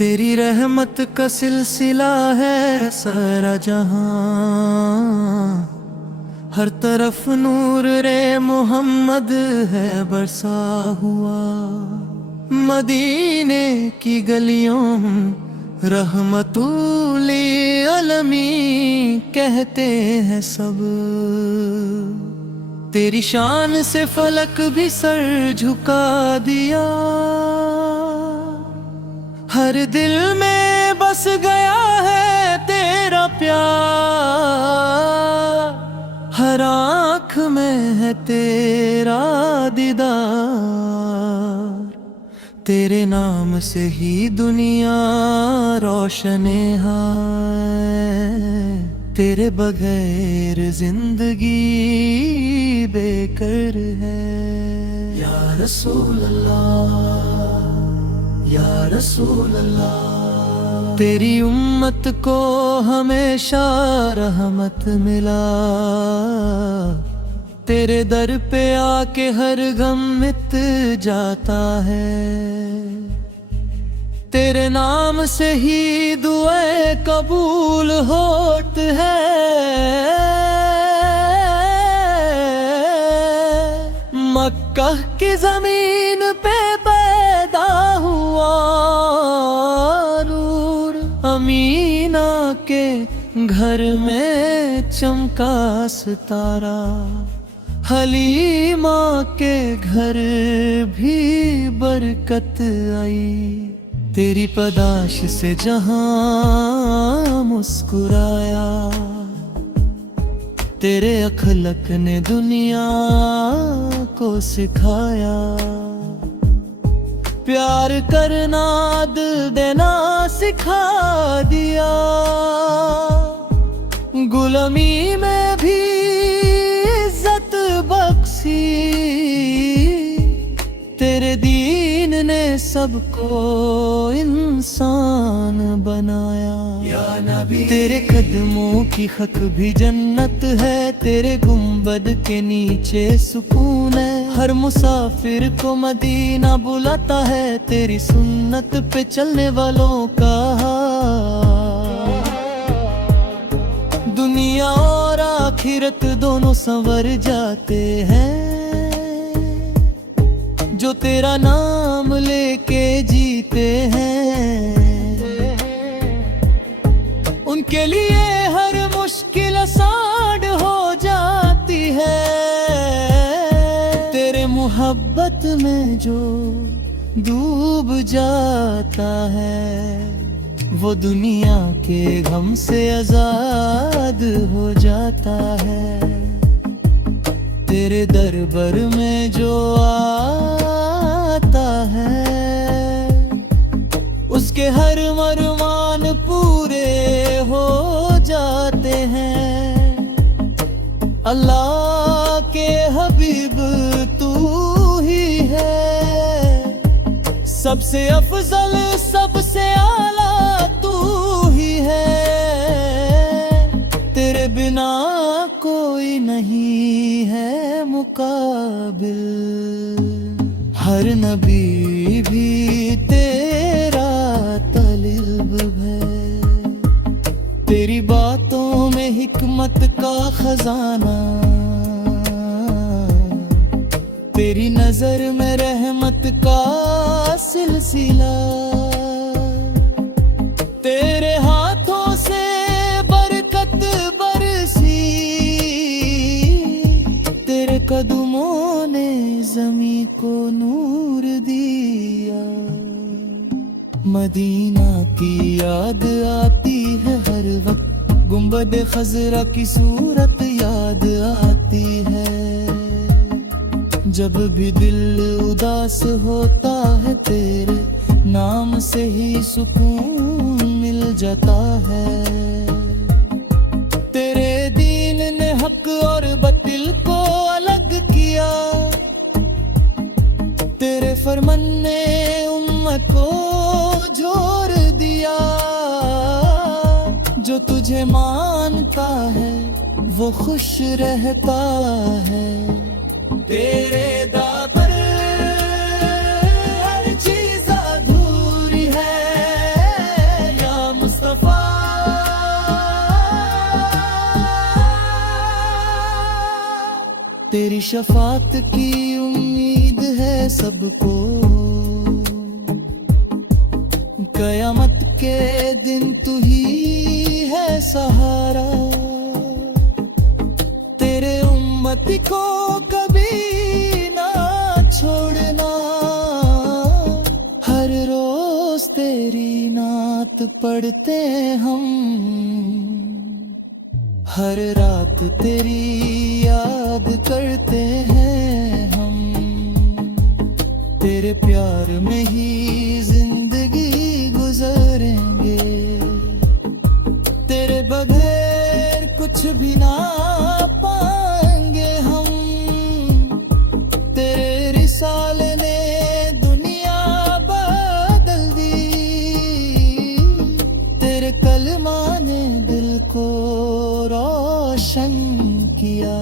तेरी रहमत का सिलसिला है सारा जहां, हर तरफ नूर रे मोहम्मद है बरसा हुआ। मदीने की गलियों रहमतुल अलमी कहते हैं सब। तेरी शान से फलक भी सर झुका दिया, हर दिल में बस गया है तेरा प्यार, हर आँख में है तेरा दीदार। तेरे नाम से ही दुनिया रोशन है, तेरे बगैर जिंदगी बेकर है। या रसूल अल्लाह, या रसूल अल्लाह। तेरी उम्मत को हमेशा रहमत मिला, तेरे दर पे आके हर गम मिट जाता है। तेरे नाम से ही दुआएं कबूल होती है। मक्का की जमीन पे पैदा हुआ नूर, अमीना के घर में चमका सितारा। हलीमा के घर भी बरकत आई, तेरी पदाश से जहां मुस्कुराया। तेरे अखलक ने दुनिया को सिखाया, प्यार करना दिल देना सिखा दिया। गुलामी में भी इज्जत बख्शी, तेरे दीन ने सबको इंसान बनाया। या नबी तेरे कदमों की खक भी जन्नत है, तेरे गुंबद के नीचे सुकून है। हर मुसाफिर को मदीना बुलाता है, तेरी सुन्नत पे चलने वालों का दुनिया और आखिरत दोनों संवर जाते हैं। जो तेरा नाम लेके जीते हैं, उनके लिए हर मुश्किल आसान हो जाती है। तेरे मोहब्बत में जो डूब जाता है, वो दुनिया के गम से आजाद हो जाता है। तेरे दरबार में जो आता है, उसके हर अरमान पूरे हो जाते हैं। अल्लाह के हबीब तू ही है, सबसे अफजल सबसे आला तू ही है। तेरे बिना कोई नहीं है मुकाबिल, हर नबी भी तेरा तलिब है। तेरी बातों में हिकमत का खजाना, तेरी नजर में रहमत का सिलसिला। तेरे हाथों से बरकत बरसी, तेरे कदमों ने ज़मीं को नूर दिया। मदीना की याद आती है हर वक्त, गुंबद खजरा की सूरत याद आती है। जब भी दिल उदास होता है, तेरे नाम से ही सुकून मिल जाता है। तेरे दीन ने हक और बातिल को अलग किया, तेरे फरमान ने उम्मत को जोड़ दिया। जो तुझे मानता है वो खुश रहता है। तेरे दाद पर हर चीज अधूरी है, तेरी शफात की उम्मीद है सबको, कयामत के दिन तू ही है सहारा। तेरे उम्मती को कभी ना छोड़ना, हर रोज तेरी नात पढ़ते हम, हर रात तेरी याद करते हैं हम। तेरे प्यार में ही जिंदगी गुजारेंगे, तेरे बगैर कुछ भी ना पाएंगे हम। तेरे रिसाले ने दुनिया बदल दी, तेरे कलमा ने दिल को रोशन किया।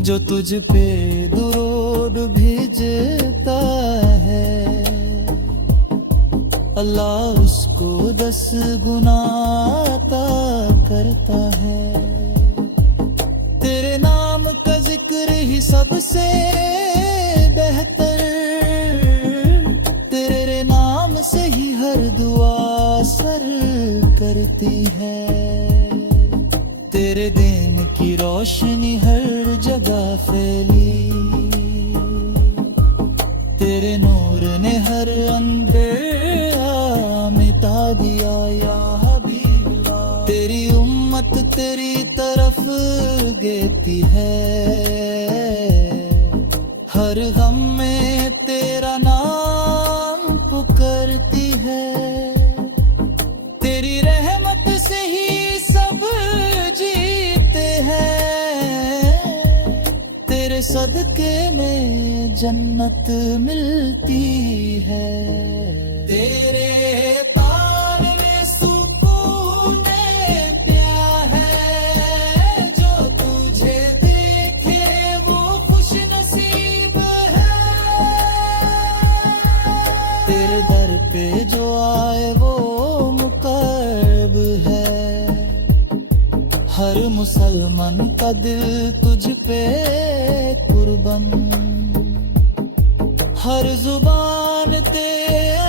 जो तुझ पे दुरूद भेजता है, अल्लाह उसको 10 गुना अता करता है। तेरे नाम का जिक्र ही सबसे बेहतर, तेरे नाम से ही हर दुआ असर करती है। तेरे दिन की रोशनी हर जगह फैली, तेरे नूर ने हर अंधेरा मिटा दिया या हबीबल्लाह। तेरी उम्मत तेरी तरफ गेती है, हर गम में तेरा नाम पुकारती है। तेरी रहमत से ही सब जीते हैं, तेरे सदके में जन्नत मिलती है। तेरे तार में सुकून प्या है, जो तुझे देखे वो खुश नसीब है। तेरे दर पे जो आए वो मुकर्रब है, हर मुसलमान का दिल तुझ पे कुर्बान। हर जुबान तेरा